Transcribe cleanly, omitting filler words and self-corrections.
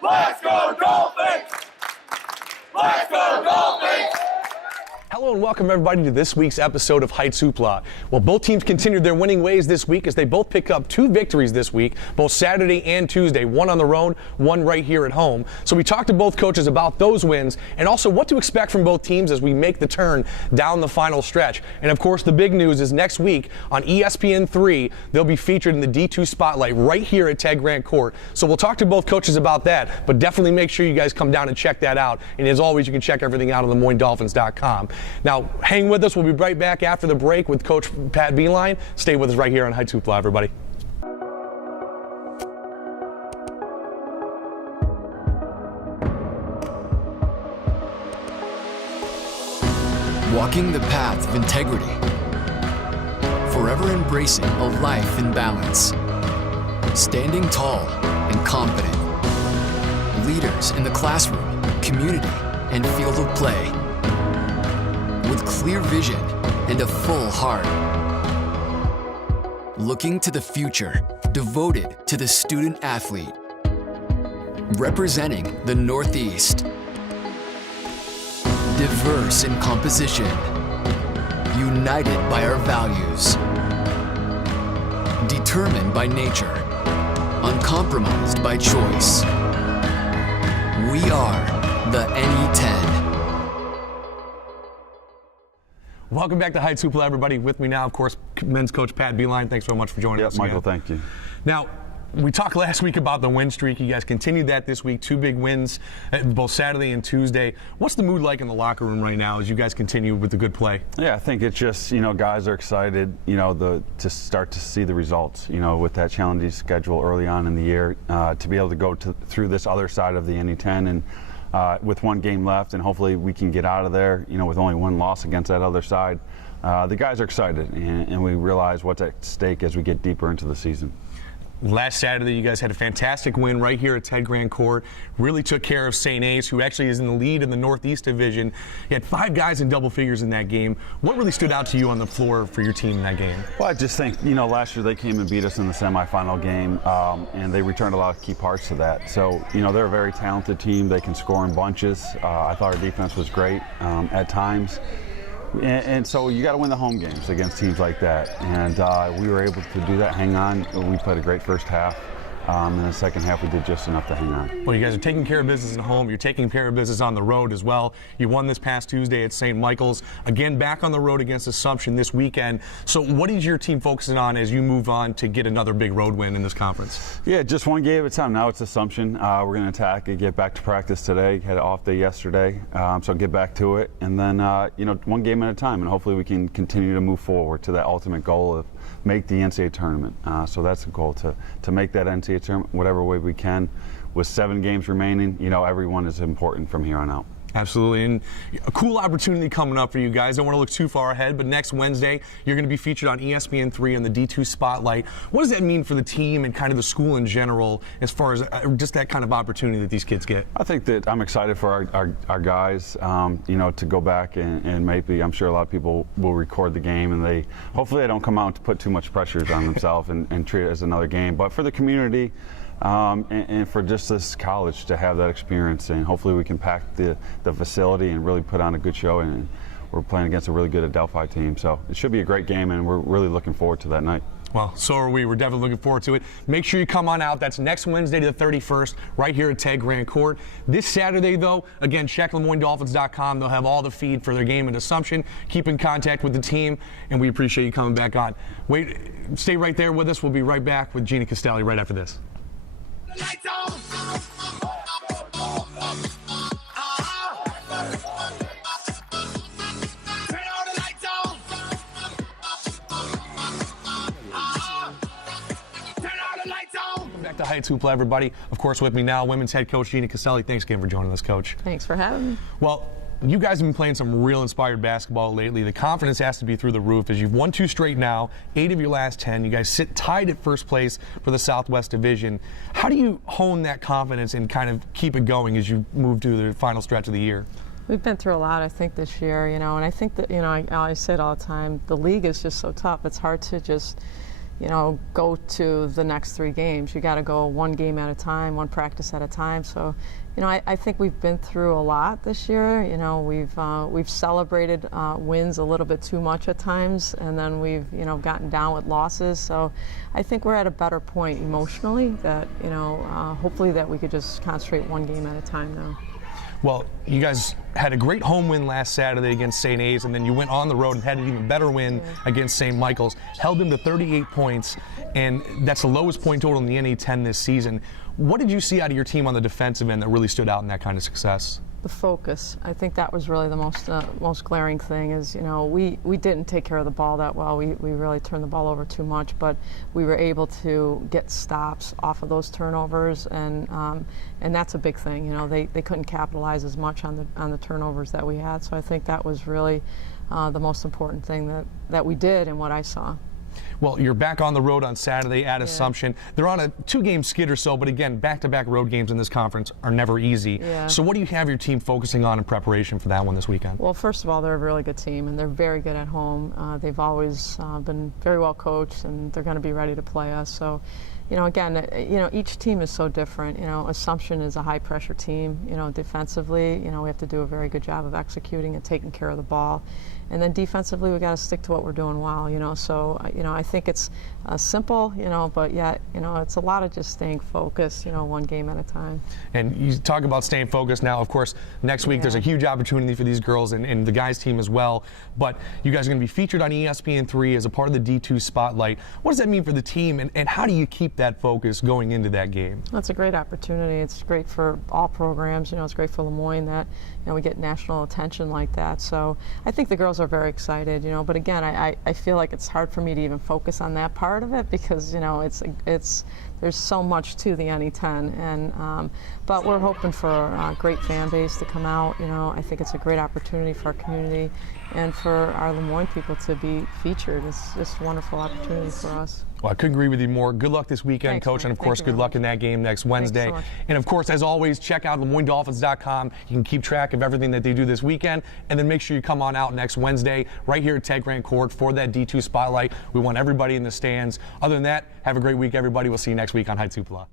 Let's go Dolphins! Let's go Dolphins! Hello and welcome everybody to this week's episode of Heights Hoopla. Well, both teams continued their winning ways this week as they both pick up 2 victories this week, both Saturday and Tuesday, one on the road, one right here at home. So we talked to both coaches about those wins and also what to expect from both teams as we make the turn down the final stretch. And of course, the big news is next week on ESPN3, they'll be featured in the D2 Spotlight right here at Ted Grant Court. So we'll talk to both coaches about that, but definitely make sure you guys come down and check that out. And as always, you can check everything out on LeMoyneDolphins.com. Now, hang with us. We'll be right back after the break with Coach Pat Beeline. Stay with us right here on Heights Hoopla, everybody. Walking the path of integrity. Forever embracing a life in balance. Standing tall and confident. Leaders in the classroom, community, and field of play. With clear vision and a full heart. Looking to the future, devoted to the student athlete. Representing the Northeast. Diverse in composition. United by our values. Determined by nature. Uncompromised by choice. We are the NE10. Welcome back to Heights Hoopla, everybody. With me now, of course, men's coach Pat Beeline. Thanks so much for joining us. Michael, again. thank you. Now, we talked last week about the win streak. You guys continued that this week. 2 big wins, both Saturday and Tuesday. What's the mood like in the locker room right now as you guys continue with the good play? Yeah, I think it's just, guys are excited, to start to see the results, with that challenging schedule early on in the year, to be able to go through this other side of the NE10 and with 1 game left, and hopefully we can get out of there, with only 1 loss against that other side. The guys are excited, and we realize what's at stake as we get deeper into the season. Last Saturday, you guys had a fantastic win right here at Ted Grant Court. Really took care of St. A's, who actually is in the lead in the Northeast Division. You had 5 guys in double figures in that game. What really stood out to you on the floor for your team in that game? Well, I just think, last year they came and beat us in the semifinal game, and they returned a lot of key parts to that. So, they're a very talented team. They can score in bunches. I thought our defense was great at times. And so you got to win the home games against teams like that. And we were able to do that, hang on. We played a great first half. In the second half, we did just enough to hang on. Well, you guys are taking care of business at home. You're taking care of business on the road as well. You won this past Tuesday at St. Michael's. Again, back on the road against Assumption this weekend. So what is your team focusing on as you move on to get another big road win in this conference? Yeah, just 1 game at a time. Now it's Assumption. We're going to attack and get back to practice today. Had an off day yesterday, so get back to it. And then, 1 game at a time. And hopefully we can continue to move forward to that ultimate goal of make the NCAA tournament. So that's the goal, to make that NCAA tournament whatever way we can. With 7 games remaining, everyone is important from here on out. Absolutely, and a cool opportunity coming up for you guys. Don't want to look too far ahead, but next Wednesday, you're going to be featured on ESPN3 on the D2 Spotlight. What does that mean for the team and kind of the school in general as far as just that kind of opportunity that these kids get? I think that I'm excited for our guys, to go back and maybe, I'm sure a lot of people will record the game, and hopefully they don't come out to put too much pressures on themselves and treat it as another game. But for the community, and for just this college to have that experience, and hopefully we can pack the facility and really put on a good show, and we're playing against a really good Adelphi team, so it should be a great game, and we're really looking forward to that night. Well, so are we. We're definitely looking forward to it. Make sure you come on out. That's next Wednesday to the 31st, right here at Ted Grant Court. This Saturday, though, again, check LeMoyneDolphins.com. They'll have all the feed for their game at Assumption. Keep in contact with the team, and we appreciate you coming back on. Stay right there with us. We'll be right back with Jeanne and Coselli right after this. Lights on! Turn all the lights on! Turn all the lights on! Welcome back to Heights Hoopla, everybody. Of course, with me now, women's head coach Jeanne and Coselli. Thanks again for joining us, Coach. Thanks for having me. Well, you guys have been playing some real inspired basketball lately. The confidence has to be through the roof as you've won 2 straight now, 8 of your last 10. You guys sit tied at first place for the Southwest Division. How do you hone that confidence and kind of keep it going as you move to the final stretch of the year? We've been through a lot, I think, this year, and I think that, I say it all the time, the league is just so tough. It's hard to just, go to the next 3 games. You got to go one game at a time, one practice at a time. So, I think we've been through a lot this year. We've celebrated wins a little bit too much at times, and then we've gotten down with losses. So, I think we're at a better point emotionally that hopefully that we could just concentrate one game at a time now. Well, you guys had a great home win last Saturday against St. A's, and then you went on the road and had an even better win against St. Michael's, held them to 38 points, and that's the lowest point total in the NA-10 this season. What did you see out of your team on the defensive end that really stood out in that kind of success? The focus. I think that was really the most glaring thing is, we didn't take care of the ball that well. We really turned the ball over too much, but we were able to get stops off of those turnovers, and that's a big thing. They couldn't capitalize as much on the turnovers that we had. So I think that was really the most important thing that we did and what I saw. Well, you're back on the road on Saturday at Assumption. They're on a 2-game skid or so, but again, back-to-back road games in this conference are never easy. Yeah. So what do you have your team focusing on in preparation for that one this weekend? Well, first of all, they're a really good team, and they're very good at home. They've always been very well coached, and they're going to be ready to play us. So, again, each team is so different. Assumption is a high-pressure team. Defensively, we have to do a very good job of executing and taking care of the ball. And then defensively, we got to stick to what we're doing well, So, I think it's simple, but yet, it's a lot of just staying focused, one game at a time. And you talk about staying focused now. Of course, next week there's a huge opportunity for these girls and the guys' team as well. But you guys are going to be featured on ESPN3 as a part of the D2 Spotlight. What does that mean for the team, and how do you keep that focus going into that game? That's a great opportunity. It's great for all programs. It's great for Lemoyne that we get national attention like that. So I think the girls are very excited. But again, I feel like it's hard for me to even focus on that part of it because it's there's so much to the NE10, and but we're hoping for a great fan base to come out. I think it's a great opportunity for our community and for our Lemoyne people to be featured. It's just a wonderful opportunity for us. Well, I couldn't agree with you more. Good luck this weekend, Thanks, Coach, man. and of course, good luck in that game next Wednesday. Thanks so much. And of course, as always, check out LeMoyneDolphins.com. You can keep track of everything that they do this weekend, and then make sure you come on out next Wednesday right here at Ted Grant Court for that D2 Spotlight. We want everybody in the stands. Other than that, have a great week, everybody. We'll see you next week on Heights Hoopla.